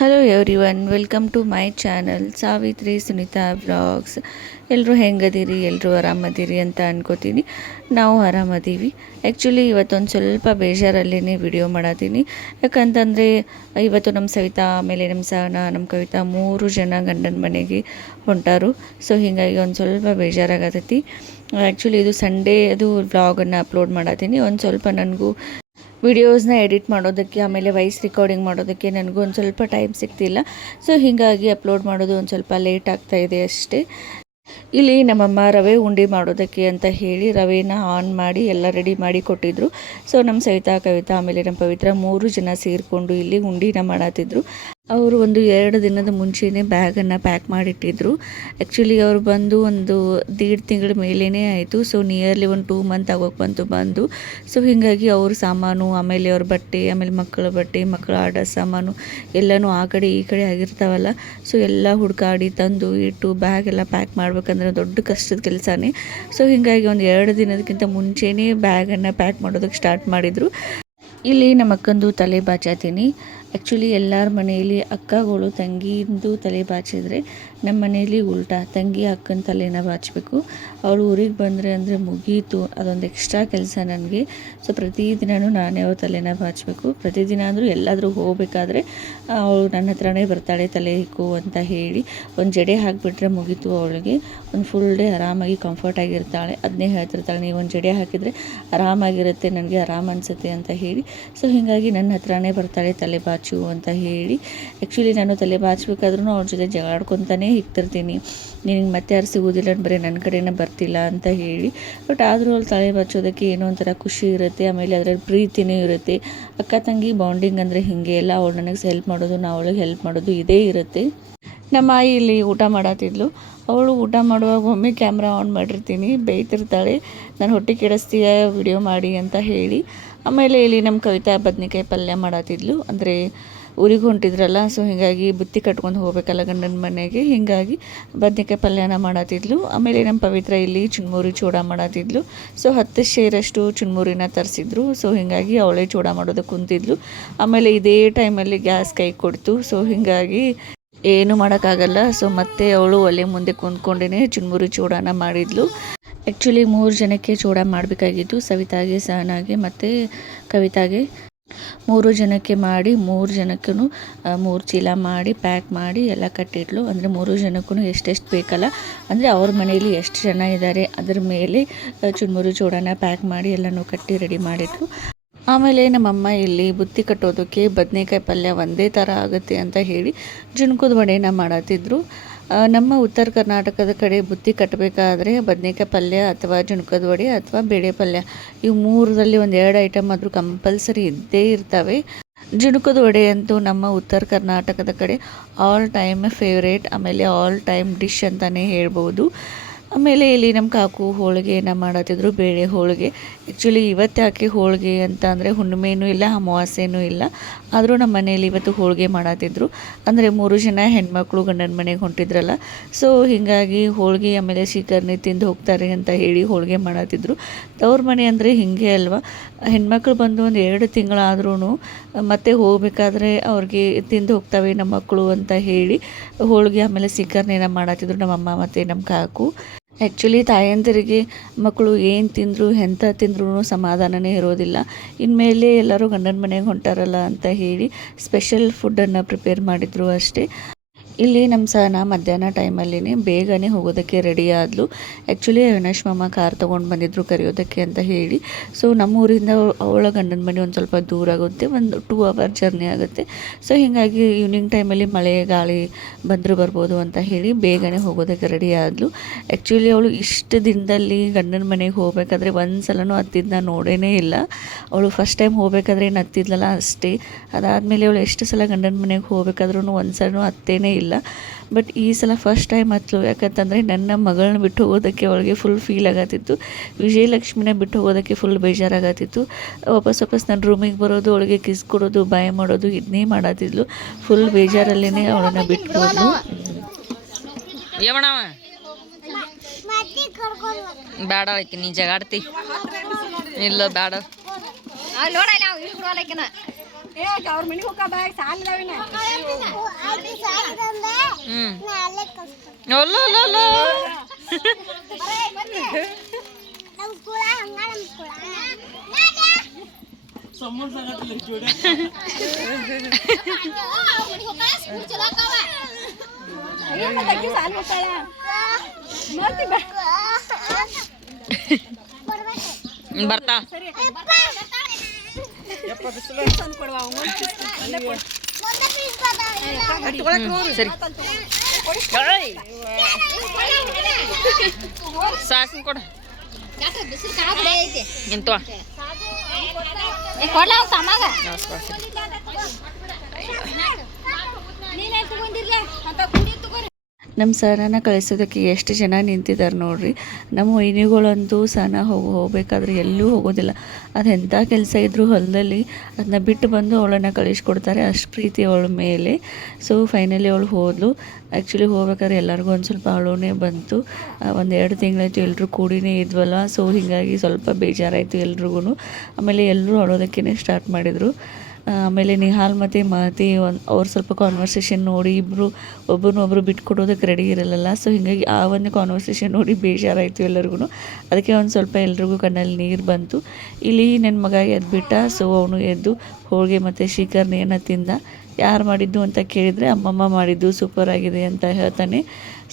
Hello everyone, welcome to my channel Savitri Sunita vlogs. ಎಲ್ಲರೂ ಹೆಂಗದಿರಿ? ಎಲ್ಲರೂ ಆರಾಮದಿರಿ ಅಂತ ಅನ್ಕೋತೀನಿ. ನಾವು ಆರಾಮದೀವಿ. ಆ್ಯಕ್ಚುಲಿ ಇವತ್ತೊಂದು ಸ್ವಲ್ಪ ಬೇಜಾರಲ್ಲೇ ವಿಡಿಯೋ ಮಾಡತ್ತೀನಿ. ಯಾಕಂತಂದರೆ ಇವತ್ತು ನಮ್ಮ ಸವಿತಾ, ಆಮೇಲೆ ನಮ್ಮ ಸಹನಾ, ನಮ್ಮ ಕವಿತಾ 3 ಜನ ಗಂಡನ ಮನೆಗೆ ಹೊಂಟಾರು. ಸೊ ಹೀಗಾಗಿ ಒಂದು ಸ್ವಲ್ಪ ಬೇಜಾರಾಗತೈತಿ. ಆ್ಯಕ್ಚುಲಿ ಇದು ಸಂಡೇ ಅದು ವ್ಲಾಗನ್ನು ಅಪ್ಲೋಡ್ ಮಾಡತ್ತೀನಿ. ಒಂದು ಸ್ವಲ್ಪ ನನಗೂ ವಿಡಿಯೋಸ್ನ ಎಡಿಟ್ ಮಾಡೋದಕ್ಕೆ, ಆಮೇಲೆ ವಾಯ್ಸ್ ರೆಕಾರ್ಡಿಂಗ್ ಮಾಡೋದಕ್ಕೆ ನನಗೂ ಒಂದು ಸ್ವಲ್ಪ ಟೈಮ್ ಸಿಗ್ತಿಲ್ಲ. ಸೊ ಹೀಗಾಗಿ ಅಪ್ಲೋಡ್ ಮಾಡೋದು ಒಂದು ಸ್ವಲ್ಪ ಲೇಟ್ ಆಗ್ತಾಯಿದೆ ಅಷ್ಟೇ. ಇಲ್ಲಿ ನಮ್ಮಮ್ಮ ರವೆ ಉಂಡೆ ಮಾಡೋದಕ್ಕೆ ಅಂತ ಹೇಳಿ ರವೆನ ಆನ್ ಮಾಡಿ ಎಲ್ಲ ರೆಡಿ ಮಾಡಿ ಕೊಟ್ಟಿದ್ರು. ಸೊ ನಮ್ಮ ಸವಿತಾ, ಕವಿತಾ, ಆಮೇಲೆ ನಮ್ಮ ಪವಿತ್ರ 3 ಜನ ಸೇರಿಕೊಂಡು ಇಲ್ಲಿ ಉಂಡಿನ ಮಾಡತ್ತಿದ್ರು. ಅವರು ಒಂದು 2 ದಿನದ ಮುಂಚೆನೇ ಬ್ಯಾಗನ್ನು ಪ್ಯಾಕ್ ಮಾಡಿಟ್ಟಿದ್ರು. ಆ್ಯಕ್ಚುಲಿ ಅವರು ಬಂದು ಒಂದು 1.5 ತಿಂಗಳ ಮೇಲೇ ಆಯಿತು. ಸೊ ನಿಯರ್ಲಿ ಒಂದು 2 ಮಂತ್ ಆಗೋಕ್ಕೆ ಬಂದು. ಸೊ ಹೀಗಾಗಿ ಅವ್ರ ಸಾಮಾನು, ಆಮೇಲೆ ಅವ್ರ ಬಟ್ಟೆ, ಆಮೇಲೆ ಮಕ್ಕಳ ಬಟ್ಟೆ, ಮಕ್ಕಳ ಆಡೋ ಸಾಮಾನು ಎಲ್ಲನೂ ಆ ಕಡೆ ಈ ಕಡೆ ಆಗಿರ್ತಾವಲ್ಲ. ಸೊ ಎಲ್ಲ ಹುಡುಕಾಡಿ ತಂದು ಇಟ್ಟು ಬ್ಯಾಗ್ ಎಲ್ಲ ಪ್ಯಾಕ್ ಮಾಡ್ಬೇಕಂದ್ರೆ ದೊಡ್ಡ ಕಷ್ಟದ ಕೆಲಸನೇ. ಸೊ ಹೀಗಾಗಿ ಒಂದು 2 ದಿನದಕ್ಕಿಂತ ಮುಂಚೆನೇ ಬ್ಯಾಗನ್ನು ಪ್ಯಾಕ್ ಮಾಡೋದಕ್ಕೆ ಸ್ಟಾರ್ಟ್ ಮಾಡಿದರು. ಇಲ್ಲಿ ನಮ್ಮ ಅಕ್ಕಂದು ತಲೆ ಬಾಚಾತೀನಿ. ಆ್ಯಕ್ಚುಲಿ ಎಲ್ಲರ ಮನೆಯಲ್ಲಿ ಅಕ್ಕಗಳು ತಂಗಿಂದು ತಲೆ ಬಾಚಿದ್ರೆ, ನಮ್ಮ ಮನೆಯಲ್ಲಿ ಉಲ್ಟಾ, ತಂಗಿ ಅಕ್ಕನ ತಲೆನ ಬಾಚಬೇಕು. ಅವಳು ಊರಿಗೆ ಬಂದರೆ ಅಂದರೆ ಮುಗೀತು, ಅದೊಂದು ಎಕ್ಸ್ಟ್ರಾ ಕೆಲಸ ನನಗೆ. ಸೊ ಪ್ರತಿದಿನವೂ ನಾನೇ ಅವ್ರ ತಲೆನ ಬಾಚಬೇಕು. ಪ್ರತಿದಿನ ಅಂದರೂ ಎಲ್ಲಾದರೂ ಹೋಗಬೇಕಾದ್ರೆ ಅವಳು ನನ್ನ ಹತ್ರನೇ ಬರ್ತಾಳೆ ತಲೆ ಹಿಕ್ಕು ಅಂತ ಹೇಳಿ. ಒಂದು ಜಡೆ ಹಾಕಿಬಿಟ್ರೆ ಮುಗೀತು, ಅವಳಿಗೆ ಒಂದು ಫುಲ್ ಡೇ ಆರಾಮಾಗಿ ಕಂಫರ್ಟಾಗಿರ್ತಾಳೆ. ಅದನ್ನೇ ಹೇಳ್ತಿರ್ತಾಳೆ, ನೀವು ಒಂದು ಜಡೆ ಹಾಕಿದರೆ ಆರಾಮಾಗಿರುತ್ತೆ, ನನಗೆ ಆರಾಮ ಅನಿಸುತ್ತೆ ಅಂತ ಹೇಳಿ. ಸೊ ಹೀಗಾಗಿ ನನ್ನ ಹತ್ರನೇ ಬರ್ತಾಳೆ ತಲೆ ಬಾಚು ಅಂತ ಹೇಳಿ. ಆ್ಯಕ್ಚುಲಿ ನಾನು ತಲೆ ಬಾಚಬೇಕಾದ್ರೂ ಅವ್ರ ಜೊತೆ ಜಗಳಾಡ್ಕೊತಾನೇ ಇರ್ತಿರ್ತೀನಿ. ನಿನಗೆ ಮತ್ತೆ ಯಾರು ಸಿಗೋದಿಲ್ಲ, ಬರೀ ನನ್ನ ಕಡೆನೇ ಬರ್ತಿಲ್ಲ ಅಂತ ಹೇಳಿ. ಬಟ್ ಆದರೂ ಅವ್ಳು ತಲೆ ಬಾಚೋದಕ್ಕೆ ಏನೋ ಒಂಥರ ಖುಷಿ ಇರುತ್ತೆ. ಆಮೇಲೆ ಅದರಲ್ಲಿ ಪ್ರೀತಿನೂ ಇರುತ್ತೆ. ಅಕ್ಕ ತಂಗಿ ಬಾಂಡಿಂಗ್ ಅಂದರೆ ಹೀಗೆ ಎಲ್ಲ. ಅವಳು ನನಗೆ ಹೆಲ್ಪ್ ಮಾಡೋದು, ನಾವು ಅವಳಿಗೆ ಹೆಲ್ಪ್ ಮಾಡೋದು ಇದೇ ಇರುತ್ತೆ. ನಮ್ಮ ಆಯಿ ಇಲ್ಲಿ ಊಟ ಮಾಡತ್ತಿದ್ಲು. ಅವಳು ಊಟ ಮಾಡುವಾಗ ಒಮ್ಮೆ ಕ್ಯಾಮ್ರಾ ಆನ್ ಮಾಡಿರ್ತೀನಿ, ಬೇಯ್ತಿರ್ತಾಳೆ, ನಾನು ಹೊಟ್ಟೆ ಕೆಡಿಸ್ತೀಯ ವಿಡಿಯೋ ಮಾಡಿ ಅಂತ ಹೇಳಿ. ಆಮೇಲೆ ಇಲ್ಲಿ ನಮ್ಮ ಕವಿತಾ ಬದ್ನೆಕಾಯಿ ಪಲ್ಯ ಮಾಡತ್ತಿದ್ಲು. ಅಂದರೆ ಊರಿಗೆ ಹೊಂಟಿದ್ರಲ್ಲ, ಸೊ ಹೀಗಾಗಿ ಬುತ್ತಿ ಕಟ್ಕೊಂಡು ಹೋಗ್ಬೇಕಲ್ಲ ಗಂಡನ ಮನೆಗೆ, ಹೀಗಾಗಿ ಬದ್ನೆಕಾಯಿ ಪಲ್ಯನ ಮಾಡತ್ತಿದ್ಲು. ಆಮೇಲೆ ನಮ್ಮ ಪವಿತ್ರ ಇಲ್ಲಿ ಚುನ್ಮುರಿ ಚೂಡ ಮಾಡತ್ತಿದ್ಲು. ಸೊ 10 ಸೇರಷ್ಟು ಚುನ್ಮುರಿನ ತರಿಸಿದ್ರು. ಸೊ ಹೀಗಾಗಿ ಅವಳೇ ಚೂಡ ಮಾಡೋದಕ್ಕೆ ಕುಂತಿದ್ಲು. ಆಮೇಲೆ ಇದೇ ಟೈಮಲ್ಲಿ ಗ್ಯಾಸ್ ಕೈ ಕೊಡ್ತು. ಸೊ ಹೀಗಾಗಿ ಏನು ಮಾಡೋಕ್ಕಾಗಲ್ಲ. ಸೊ ಮತ್ತೆ ಅವಳು ಒಲೆ ಮುಂದೆ ಕುಂತ್ಕೊಂಡೇ ಚುನ್ಮುರಿ ಚೂಡನ ಮಾಡಿದ್ಲು. ಆ್ಯಕ್ಚುಲಿ 3 ಜನಕ್ಕೆ ಚೂಡ ಮಾಡಬೇಕಾಗಿತ್ತು, ಸವಿತಾಗೆ, ಸಹನಾಗೆ ಮತ್ತು ಕವಿತಾಗೆ. 3 ಜನಕ್ಕೆ ಮಾಡಿ 3 ಜನಕ್ಕೂ 3 ಚೀಲ ಮಾಡಿ ಪ್ಯಾಕ್ ಮಾಡಿ ಎಲ್ಲ ಕಟ್ಟಿಟ್ಲು. ಅಂದರೆ 3 ಜನಕ್ಕೂ ಎಷ್ಟೆಷ್ಟು ಬೇಕಲ್ಲ, ಅಂದರೆ ಅವ್ರ ಮನೆಯಲ್ಲಿ ಎಷ್ಟು ಜನ ಇದ್ದಾರೆ ಅದರ ಮೇಲೆ ಚುನ್ಮುರಿ ಚೂಡನ ಪ್ಯಾಕ್ ಮಾಡಿ ಎಲ್ಲನೂ ಕಟ್ಟಿ ರೆಡಿ ಮಾಡಿಟ್ಲು. ಆಮೇಲೆ ನಮ್ಮಮ್ಮ ಇಲ್ಲಿ ಬುತ್ತಿ ಕಟ್ಟೋದಕ್ಕೆ ಬದನೆಕಾಯಿ ಪಲ್ಯ ಒಂದೇ ಥರ ಆಗುತ್ತೆ ಅಂತ ಹೇಳಿ ಜುಣ್ಕದ ವಡೆನ ಮಾಡತ್ತಿದ್ರು. ನಮ್ಮ ಉತ್ತರ ಕರ್ನಾಟಕದ ಕಡೆ ಬುತ್ತಿ ಕಟ್ಟಬೇಕಾದ್ರೆ ಬದನೆಕಾಯಿ ಪಲ್ಯ ಅಥವಾ ಜುಣ್ಕದ ವಡೆ ಅಥವಾ ಬೇಳೆ ಪಲ್ಯ, ಇವು 3ರಲ್ಲಿ ಒಂದು 2 ಐಟಮ್ ಆದರೂ ಕಂಪಲ್ಸರಿ ಇದ್ದೇ ಇರ್ತವೆ. ಜುಣ್ಕದ ವಡೆ ಅಂತೂ ನಮ್ಮ ಉತ್ತರ ಕರ್ನಾಟಕದ ಕಡೆ ಆಲ್ ಟೈಮ್ ಫೇವ್ರೇಟ್, ಆಮೇಲೆ ಆಲ್ ಟೈಮ್ ಡಿಶ್ ಅಂತಲೇ ಹೇಳ್ಬೋದು. ಆಮೇಲೆ ಇಲ್ಲಿ ನಮ್ಮ ಕಾಕು ಹೋಳಿಗೆನ ಮಾಡತ್ತಿದ್ರು, ಬೇಳೆ ಹೋಳಿಗೆ. ಆ್ಯಕ್ಚುಲಿ ಇವತ್ತು ಯಾಕೆ ಹೋಳಿಗೆ ಅಂತ ಅಂದರೆ ಹುಣ್ಣಿಮೆನೂ ಇಲ್ಲ, ಅಮಾವಾಸ್ಯೆನೂ ಇಲ್ಲ, ಆದರೂ ನಮ್ಮ ಮನೇಲಿ ಇವತ್ತು ಹೋಳಿಗೆ ಮಾಡತ್ತಿದ್ರು. ಅಂದರೆ 3 ಜನ ಹೆಣ್ಮಕ್ಳು ಗಂಡನ ಮನೆಗೆ ಹೊಂಟಿದ್ರಲ್ಲ, ಸೊ ಹೀಗಾಗಿ ಹೋಳಿಗೆ ಆಮೇಲೆ ಶಿಕರ್ನಿ ತಿಂದು ಹೋಗ್ತಾರೆ ಅಂತ ಹೇಳಿ ಹೋಳಿಗೆ ಮಾಡತ್ತಿದ್ರು. ತವ್ರ ಮನೆ ಅಂದರೆ ಹೀಗೆ ಅಲ್ವಾ, ಹೆಣ್ಮಕ್ಳು ಬಂದು ಒಂದು 2 ತಿಂಗಳಾದ್ರೂ ಮತ್ತೆ ಹೋಗಬೇಕಾದ್ರೆ ಅವ್ರಿಗೆ ತಿಂದು ಹೋಗ್ತವೆ ನಮ್ಮ ಮಕ್ಕಳು ಅಂತ ಹೇಳಿ ಹೋಳಿಗೆ ಆಮೇಲೆ ಶಿಕರ್ನಿನ ಮಾಡತ್ತಿದ್ರು ನಮ್ಮಮ್ಮ ಮತ್ತು ನಮ್ಮ ಕಾಕು. ಆ್ಯಕ್ಚುಲಿ ತಾಯಂದಿರಿಗೆ ಮಕ್ಕಳು ಏನು ತಿಂದರು ಎಂಥ ತಿಂದ್ರೂ ಸಮಾಧಾನನೇ ಇರೋದಿಲ್ಲ. ಇನ್ಮೇಲೆ ಎಲ್ಲರೂ ಗಂಡನ ಮನೆಗೆ ಹೊಂಟಾರಲ್ಲ ಅಂತ ಹೇಳಿ ಸ್ಪೆಷಲ್ ಫುಡ್ಡನ್ನು ಪ್ರಿಪೇರ್ ಮಾಡಿದರು ಅಷ್ಟೇ. ಇಲ್ಲಿ ನಮ್ಮ ಸಹನಾ ಮಧ್ಯಾಹ್ನ ಟೈಮಲ್ಲಿನೇ ಬೇಗನೆ ಹೋಗೋದಕ್ಕೆ ರೆಡಿ ಆದಳು. ಆ್ಯಕ್ಚುಲಿ ಅವಿನಾಶ್ ಮಾಮ ಕಾರ್ ತೊಗೊಂಡು ಬಂದಿದ್ದರು ಕರೆಯೋದಕ್ಕೆ ಅಂತ ಹೇಳಿ. ಸೊ ನಮ್ಮೂರಿಂದ ಅವಳ ಗಂಡನ ಮನೆ ಒಂದು ಸ್ವಲ್ಪ ದೂರ ಆಗುತ್ತೆ, ಒಂದು 2 ಅವರ್ ಜರ್ನಿ ಆಗುತ್ತೆ. ಸೊ ಹೀಗಾಗಿ ಈವ್ನಿಂಗ್ ಟೈಮಲ್ಲಿ ಮಳೆ ಗಾಳಿ ಬಂದರೂ ಬರ್ಬೋದು ಅಂತ ಹೇಳಿ ಬೇಗನೆ ಹೋಗೋದಕ್ಕೆ ರೆಡಿ ಆದಳು. ಆ್ಯಕ್ಚುಲಿ ಅವಳು ಇಷ್ಟು ದಿನದಲ್ಲಿ ಗಂಡನ ಮನೆಗೆ ಹೋಗಬೇಕಾದ್ರೆ ಒಂದು ಸಲನೂ ಹತ್ತಿದ್ದನ್ನ ನೋಡೇ ಇಲ್ಲ. ಅವಳು ಫಸ್ಟ್ ಟೈಮ್ ಹೋಗಬೇಕಾದ್ರೆ ಏನು ಹತ್ತಿದ್ಲಲ್ಲ ಅಷ್ಟೇ. ಅದಾದಮೇಲೆ ಅವಳು ಎಷ್ಟು ಸಲ ಗಂಡನ ಮನೆಗೆ ಹೋಗಬೇಕಾದ್ರೂ ಒಂದು ಸಲನೂ ಹತ್ತೇನೇ ಇಲ್ಲ. ಬಟ್ ಈ ಸಲ ಫಸ್ಟ್ ಟೈಮ್ ಹತ್ತಲು. ಯಾಕಂತಂದರೆ ನನ್ನ ಮಗಳನ್ನ ಬಿಟ್ಟು ಹೋಗೋದಕ್ಕೆ ಅವಳಿಗೆ ಫುಲ್ ಫೀಲ್ ಆಗತ್ತಿತ್ತು. ವಿಜಯಲಕ್ಷ್ಮಿನ ಬಿಟ್ಟು ಹೋಗೋದಕ್ಕೆ ಫುಲ್ ಬೇಜಾರಾಗತ್ತಿತ್ತು. ವಾಪಸ್ ನನ್ನ ರೂಮಿಗೆ ಬರೋದು, ಅವಳಿಗೆ ಕಿಸ್ ಕೊಡೋದು, ಬಾಯ್ ಮಾಡೋದು ಇದನ್ನೇ ಮಾಡತ್ತಿದ್ಲು. ಫುಲ್ ಬೇಜಾರಲ್ಲೇ ಅವಳನ್ನು ಬಿಟ್ಟು ಹೋದ್ಲು. ಬೇಡ ಆಯ್ತು, ನೀ ಜಗಾಡ್ತಿ ಇಲ್ಲ ಬೇಡ. ಅವ್ರ ಮನೆಗೆ ಹೋಗ ಸಾಲ ಅಲ್ಲೋ ಬರ್ತಾ ಸರಿ ಸಾಸಿನ ಕೊಡ ಎಂತ ನಮ್ಮ ಸಹನ ಕಳಿಸೋದಕ್ಕೆ ಎಷ್ಟು ಜನ ನಿಂತಿದ್ದಾರೆ ನೋಡ್ರಿ. ನಮ್ಮ ವೈನಿಗಳಂತೂ ಸಹನ ಹೋಗ್ಬೇಕಾದ್ರೆ ಎಲ್ಲೂ ಹೋಗೋದಿಲ್ಲ. ಅದು ಎಂಥ ಕೆಲಸ ಇದ್ದರೂ ಹೊಲದಲ್ಲಿ ಅದನ್ನ ಬಿಟ್ಟು ಬಂದು ಅವಳನ್ನು ಕಳಿಸ್ಕೊಡ್ತಾರೆ, ಅಷ್ಟು ಪ್ರೀತಿ ಅವಳ ಮೇಲೆ. ಸೊ ಫೈನಲಿ ಅವಳು ಹೋದ್ಲು. ಆ್ಯಕ್ಚುಲಿ ಹೋಗ್ಬೇಕಾದ್ರೆ ಎಲ್ಲರಿಗೂ ಒಂದು ಸ್ವಲ್ಪ ಅಳುನೇ ಬಂತು. 1-2 ತಿಂಗಳಾಯಿತು ಎಲ್ಲರೂ ಕೂಡಿನೇ ಇದ್ವಲ್ಲ, ಸೊ ಹೀಗಾಗಿ ಸ್ವಲ್ಪ ಬೇಜಾರಾಯಿತು ಎಲ್ರಿಗೂ. ಆಮೇಲೆ ಎಲ್ಲರೂ ಅಳೋದಕ್ಕೇ ಸ್ಟಾರ್ಟ್ ಮಾಡಿದರು. ಆಮೇಲೆ ನಿಹಾಲ್ ಮತ್ತು ಮಹತಿ ಅವ್ರು ಸ್ವಲ್ಪ ಕಾನ್ವರ್ಸೇಷನ್ ನೋಡಿ ಇಬ್ಬರು ಒಬ್ಬರನ್ನೊಬ್ಬರು ಬಿಟ್ಕೊಡೋದಕ್ಕೆ ರೆಡಿ ಇರಲ್ಲ. ಸೊ ಹೀಗಾಗಿ ಆ ಒಂದು ಕಾನ್ವರ್ಸೇಷನ್ ನೋಡಿ ಬೇಜಾರಾಯಿತು ಎಲ್ಲರಿಗೂ. ಅದಕ್ಕೆ ಒಂದು ಸ್ವಲ್ಪ ಎಲ್ರಿಗೂ ಕಣ್ಣಲ್ಲಿ ನೀರು ಬಂತು. ಇಲ್ಲಿ ನನ್ನ ಮಗ ಎದ್ಬಿಟ್ಟ. ಸೊ ಅವನು ಎದ್ದು ಹೋಳಿಗೆ ಮತ್ತು ಶ್ರೀಕರ್ಣಿಯನ್ನು ತಿಂದ. ಯಾರು ಮಾಡಿದ್ದು ಅಂತ ಕೇಳಿದರೆ ಅಮ್ಮಮ್ಮ ಮಾಡಿದ್ದು, ಸೂಪರ್ ಆಗಿದೆ ಅಂತ ಹೇಳ್ತಾನೆ.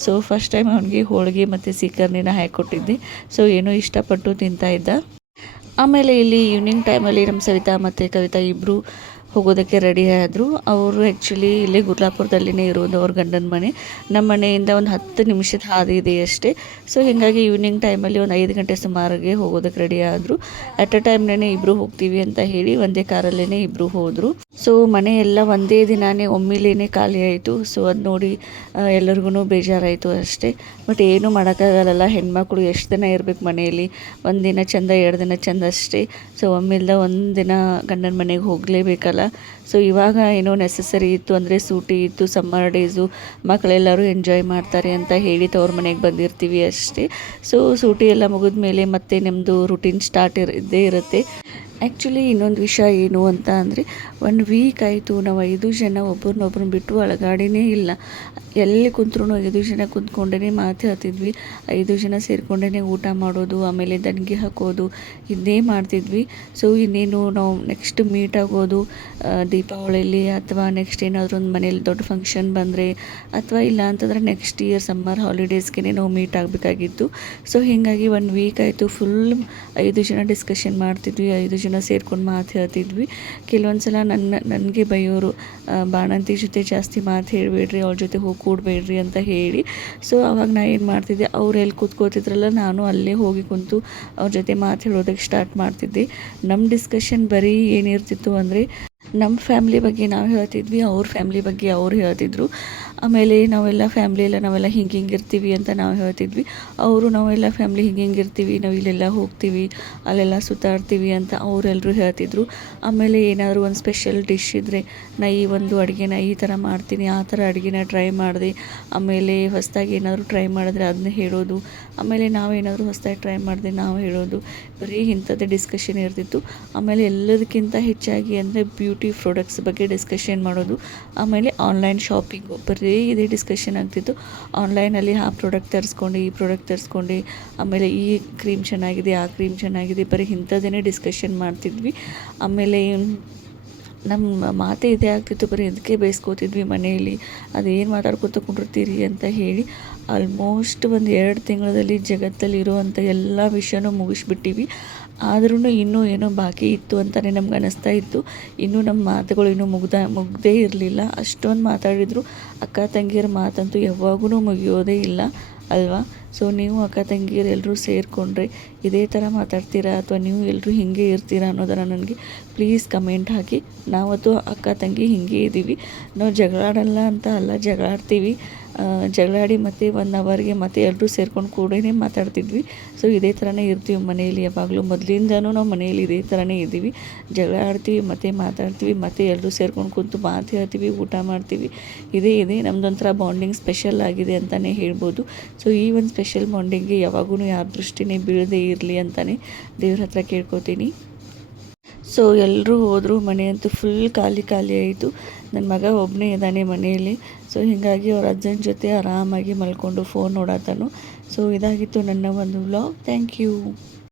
ಸೊ ಫಸ್ಟ್ ಟೈಮ್ ಅವನಿಗೆ ಹೋಳಿಗೆ ಮತ್ತು ಶ್ರೀಕರ್ಣಿನ ಹಾಕಿಕೊಟ್ಟಿದ್ದೆ. ಸೊ ಏನೋ ಇಷ್ಟಪಟ್ಟು ತಿಂತಾಯಿದ್ದ. ಆಮೇಲೆ ಇಲ್ಲಿ ಈವ್ನಿಂಗ್ ಟೈಮಲ್ಲಿ ನಮ್ಮ ಸವಿತಾ ಮತ್ತು ಕವಿತಾ ಇಬ್ಬರು ಹೋಗೋದಕ್ಕೆ ರೆಡಿ ಆದರು. ಅವರು ಆ್ಯಕ್ಚುಲಿ ಇಲ್ಲೇ ಗುರ್ಲಾಪುರದಲ್ಲಿನೇ ಇರೋದು ಅವ್ರ ಗಂಡನ ಮನೆ. ನಮ್ಮ ಮನೆಯಿಂದ ಒಂದು 10 ನಿಮಿಷದ ಹಾದಿ ಇದೆ ಅಷ್ಟೇ. ಸೊ ಹೀಗಾಗಿ ಈವ್ನಿಂಗ್ ಟೈಮಲ್ಲಿ ಒಂದು 5 ಗಂಟೆ ಸುಮಾರಿಗೆ ಹೋಗೋದಕ್ಕೆ ರೆಡಿ ಆದರು. ಅಟ್ ಅ ಟೈಮ್ನೇ ಇಬ್ಬರು ಹೋಗ್ತೀವಿ ಅಂತ ಹೇಳಿ ಒಂದೇ ಕಾರಲ್ಲೇ ಇಬ್ಬರು ಹೋದರು. ಸೊ ಮನೆ ಎಲ್ಲ ಒಂದೇ ದಿನಾನೇ ಒಮ್ಮಿಲೇನೆ ಖಾಲಿ ಆಯಿತು. ಸೊ ಅದು ನೋಡಿ ಎಲ್ಲರಿಗೂ ಬೇಜಾರಾಯಿತು ಅಷ್ಟೇ. ಬಟ್ ಏನೂ ಮಾಡೋಕ್ಕಾಗಲ್ಲ, ಹೆಣ್ಮಕ್ಳು ಎಷ್ಟು ದಿನ ಇರಬೇಕು ಮನೆಯಲ್ಲಿ, 1 ದಿನ ಚಂದ 2 ದಿನ ಚಂದ ಅಷ್ಟೇ. ಸೊ ಒಮ್ಮಿಲ್ದ 1 ದಿನ ಗಂಡನ ಮನೆಗೆ ಹೋಗಲೇಬೇಕಲ್ಲ. ಸೊ ಇವಾಗ ಏನೋ ನೆಸಸರಿ ಇತ್ತು, ಅಂದರೆ ಸೂಟಿ ಇತ್ತು, ಸಮ್ಮರ್ ಡೇಸು, ಮಕ್ಕಳೆಲ್ಲರೂ ಎಂಜಾಯ್ ಮಾಡ್ತಾರೆ ಅಂತ ಹೇಳಿ ತವ್ರ ಮನೆಗೆ ಬಂದಿರ್ತೀವಿ ಅಷ್ಟೇ. ಸೊ ಸೂಟಿ ಎಲ್ಲ ಮುಗಿದ ಮೇಲೆ ಮತ್ತೆ ನಮ್ಮದು ರುಟೀನ್ ಸ್ಟಾರ್ಟ್ ಇದ್ದೇ ಇರುತ್ತೆ. ಆ್ಯಕ್ಚುಲಿ ಇನ್ನೊಂದು ವಿಷಯ ಏನು ಅಂತ ಅಂದರೆ 1 ವೀಕ್ ಆಯಿತು ನಾವು 5 ಜನ ಒಬ್ಬರನ್ನೊಬ್ಬರನ್ನ ಬಿಟ್ಟು ಅಳಗಾಡಿನೇ ಇಲ್ಲ. ಎಲ್ಲಿ ಕುಂತ್ರೂ 5 ಜನ ಕುಂತ್ಕೊಂಡೇ ಮಾತು ಹೇಳ್ತಿದ್ವಿ. 5 ಜನ ಸೇರಿಕೊಂಡೇ ಊಟ ಮಾಡೋದು, ಆಮೇಲೆ ದಣಿಗೆ ಹಾಕೋದು, ಇದೇ ಮಾಡ್ತಿದ್ವಿ. ಸೊ ಇನ್ನೇನು ನಾವು ನೆಕ್ಸ್ಟ್ ಮೀಟ್ ಆಗೋದು ದೀಪಾವಳಿಯಲ್ಲಿ, ಅಥವಾ ನೆಕ್ಸ್ಟ್ ಏನಾದರೂ ಒಂದು ಮನೇಲಿ ದೊಡ್ಡ ಫಂಕ್ಷನ್ ಬಂದರೆ, ಅಥವಾ ಇಲ್ಲ ಅಂತಂದರೆ ನೆಕ್ಸ್ಟ್ ಇಯರ್ ಸಮ್ಮರ್ ಹಾಲಿಡೇಸ್ಗೆ ನಾವು ಮೀಟ್ ಆಗಬೇಕಾಗಿತ್ತು. ಸೊ ಹೀಗಾಗಿ 1 ವೀಕ್ ಆಯಿತು ಫುಲ್ 5 ಜನ ಡಿಸ್ಕಷನ್ ಮಾಡ್ತಿದ್ವಿ, 5 ಜನ ಸೇರ್ಕೊಂಡು ಮಾತು ಹೇಳ್ತಿದ್ವಿ. ಕೆಲವೊಂದು ಸಲ ನನಗೆ ಬೈಯೋರು, ಬಾಣಂತಿ ಜೊತೆ ಜಾಸ್ತಿ ಮಾತು ಹೇಳಬೇಡ್ರಿ, ಅವ್ರ ಜೊತೆ ಹೋಗಿ ಕೂಡಬೇಡ್ರಿ ಅಂತ ಹೇಳಿ. ಸೊ ಅವಾಗ ನಾ ಏನು ಮಾಡ್ತಿದ್ದೆ, ಅವ್ರು ಎಲ್ಲಿ ಕೂತ್ಕೋತಿದ್ರಲ್ಲ ನಾನು ಅಲ್ಲೇ ಹೋಗಿ ಕುಂತು ಅವ್ರ ಜೊತೆ ಮಾತು ಹೇಳೋದಕ್ಕೆ ಸ್ಟಾರ್ಟ್ ಮಾಡ್ತಿದ್ದೆ. ನಮ್ಮ ಡಿಸ್ಕಷನ್ ಬರೀ ಏನಿರ್ತಿತ್ತು ಅಂದರೆ ನಮ್ಮ ಫ್ಯಾಮ್ಲಿ ಬಗ್ಗೆ ನಾವು ಹೇಳ್ತಿದ್ವಿ, ಅವ್ರ ಫ್ಯಾಮ್ಲಿ ಬಗ್ಗೆ ಅವ್ರು ಹೇಳ್ತಿದ್ರು. ಆಮೇಲೆ ನಾವೆಲ್ಲ ಹಿಂಗೆ ಇರ್ತೀವಿ ಅಂತ ನಾವು ಹೇಳ್ತಿದ್ವಿ. ಅವರು ನಾವೆಲ್ಲ ಫ್ಯಾಮ್ಲಿ ಹಿಂಗೆ ಇರ್ತೀವಿ, ನಾವು ಇಲ್ಲೆಲ್ಲ ಹೋಗ್ತೀವಿ, ಅಲ್ಲೆಲ್ಲ ಸುತ್ತಾಡ್ತೀವಿ ಅಂತ ಅವರೆಲ್ಲರೂ ಹೇಳ್ತಿದ್ರು. ಆಮೇಲೆ ಏನಾದರೂ ಒಂದು ಸ್ಪೆಷಲ್ ಡಿಶ್ ಇದ್ದರೆ, ನಾ ಈ ಒಂದು ಅಡುಗೆನ ಈ ಥರ ಮಾಡ್ತೀನಿ, ಆ ಥರ ಅಡುಗೆನ ಟ್ರೈ ಮಾಡಿದೆ, ಆಮೇಲೆ ಹೊಸದಾಗಿ ಏನಾದರೂ ಟ್ರೈ ಮಾಡಿದ್ರೆ ಅದನ್ನ ಹೇಳೋದು, ಆಮೇಲೆ ನಾವೇನಾದರೂ ಹೊಸದಾಗಿ ಟ್ರೈ ಮಾಡಿದೆ ನಾವು ಹೇಳೋದು, ಬರೀ ಇಂಥದ್ದೇ ಡಿಸ್ಕಷನ್ ಇರ್ತಿತ್ತು. ಆಮೇಲೆ ಎಲ್ಲದಕ್ಕಿಂತ ಹೆಚ್ಚಾಗಿ ಅಂದರೆ ಬ್ಯೂಟಿ ಪ್ರಾಡಕ್ಟ್ಸ್ ಬಗ್ಗೆ ಡಿಸ್ಕಷನ್ ಮಾಡೋದು, ಆಮೇಲೆ ಆನ್ಲೈನ್ ಶಾಪಿಂಗು, ಬರೀ ಇದೇ ಡಿಸ್ಕಷನ್ ಆಗ್ತಿತ್ತು. ಆನ್ಲೈನಲ್ಲಿ ಆ ಪ್ರಾಡಕ್ಟ್ ತರಿಸ್ಕೊಂಡು ಈ ಪ್ರಾಡಕ್ಟ್ ತರಿಸ್ಕೊಂಡು, ಆಮೇಲೆ ಈ ಕ್ರೀಮ್ ಚೆನ್ನಾಗಿದೆ, ಆ ಕ್ರೀಮ್ ಚೆನ್ನಾಗಿದೆ, ಬರೀ ಇಂಥದ್ದೇ ಡಿಸ್ಕಷನ್ ಮಾಡ್ತಿದ್ವಿ. ಆಮೇಲೆ ನಮ್ಮ ಮಾತೇ ಇದೇ ಆಗ್ತಿತ್ತು, ಬರೀ ಇದಕ್ಕೆ ಬೇಯಿಸ್ಕೋತಿದ್ವಿ ಮನೆಯಲ್ಲಿ, ಅದೇನು ಮಾತಾಡ್ಕೊತ ಕುಂಡಿರ್ತೀರಿ ಅಂತ ಹೇಳಿ. ಆಲ್ಮೋಸ್ಟ್ 1-2 ತಿಂಗಳಲ್ಲಿ ಜಗತ್ತಲ್ಲಿ ಇರೋವಂಥ ಎಲ್ಲ ವಿಷಯನೂ ಮುಗಿಸ್ಬಿಟ್ಟಿವಿ. ಆದ್ರೂ ಇನ್ನೂ ಏನೋ ಬಾಕಿ ಇತ್ತು ಅಂತಲೇ ನಮ್ಗೆ ಅನ್ನಿಸ್ತಾ ಇತ್ತು. ಇನ್ನೂ ನಮ್ಮ ಮಾತುಗಳು ಇನ್ನೂ ಮುಗ್ದೇ ಇರಲಿಲ್ಲ. ಅಷ್ಟೊಂದು ಮಾತಾಡಿದ್ರು. ಅಕ್ಕ ತಂಗಿಯರ ಮಾತಂತೂ ಯಾವಾಗೂ ಮುಗಿಯೋದೇ ಇಲ್ಲ ಅಲ್ವಾ? ಸೊ ನೀವು ಅಕ್ಕ ತಂಗಿಯರು ಎಲ್ಲರೂ ಸೇರಿಕೊಂಡ್ರೆ ಇದೇ ಥರ ಮಾತಾಡ್ತೀರಾ, ಅಥವಾ ನೀವು ಎಲ್ಲರೂ ಹೀಗೆ ಇರ್ತೀರಾ ಅನ್ನೋದನ್ನು ನನಗೆ ಪ್ಲೀಸ್ ಕಮೆಂಟ್ ಹಾಕಿ. ನಾವತ್ತು ಅಕ್ಕ ತಂಗಿ ಹೀಗೆ ಇದ್ದೀವಿ, ನಾವು ಜಗಳಾಡಲ್ಲ ಅಂತ ಅಲ್ಲ, ಜಗಳಾಡ್ತೀವಿ. ಜಗಳಾಡಿ ಮತ್ತು 1 ಅವರ್ಗೆ ಮತ್ತೆ ಎಲ್ಲರೂ ಸೇರ್ಕೊಂಡು ಕೂಡೇ ಮಾತಾಡ್ತಿದ್ವಿ. ಸೊ ಇದೇ ಥರನೇ ಇರ್ತೀವಿ ಮನೆಯಲ್ಲಿ ಯಾವಾಗಲೂ, ಮೊದಲಿಂದನೂ ನಾವು ಮನೆಯಲ್ಲಿ ಇದೇ ಥರನೇ ಇದ್ದೀವಿ. ಜಗಳ ಆಡ್ತೀವಿ, ಮತ್ತು ಮಾತಾಡ್ತೀವಿ, ಮತ್ತು ಎಲ್ಲರೂ ಸೇರ್ಕೊಂಡು ಕೂತು ಮಾತು ಹೇಳ್ತೀವಿ, ಊಟ ಮಾಡ್ತೀವಿ. ಇದೇ ನಮ್ಮದೊಂಥರ ಬಾಂಡಿಂಗ್ ಸ್ಪೆಷಲ್ ಆಗಿದೆ ಅಂತಲೇ ಹೇಳ್ಬೋದು. ಸೊ ಈ ಒಂದು ಸ್ಪೆಷಲ್ ಬಾಂಡಿಂಗ್ಗೆ ಯಾವಾಗೂ ಯಾರ ದೃಷ್ಟಿನೇ ಬೀಳದೇ ಇರಲಿ ಅಂತಲೇ ದೇವ್ರ ಹತ್ರ ಕೇಳ್ಕೊತೀನಿ. ಸೊ ಎಲ್ಲರೂ ಹೋದರು, ಮನೆ ಅಂತೂ ಫುಲ್ ಖಾಲಿ ಆಯಿತು. ನನ್ನ ಮಗ ಒಬ್ಬನೇ ಇದ್ದಾನೆ ಮನೆಯಲ್ಲಿ. ಸೊ ಹೀಗಾಗಿ ಅವ್ರ ಅಜ್ಜನ ಜೊತೆ ಆರಾಮಾಗಿ ಮಲ್ಕೊಂಡು ಫೋನ್ ನೋಡತ್ತಾನು. ಸೊ ಇದಾಗಿತ್ತು ನನ್ನ ಒಂದು ವ್ಲಾಗ್. Thank you.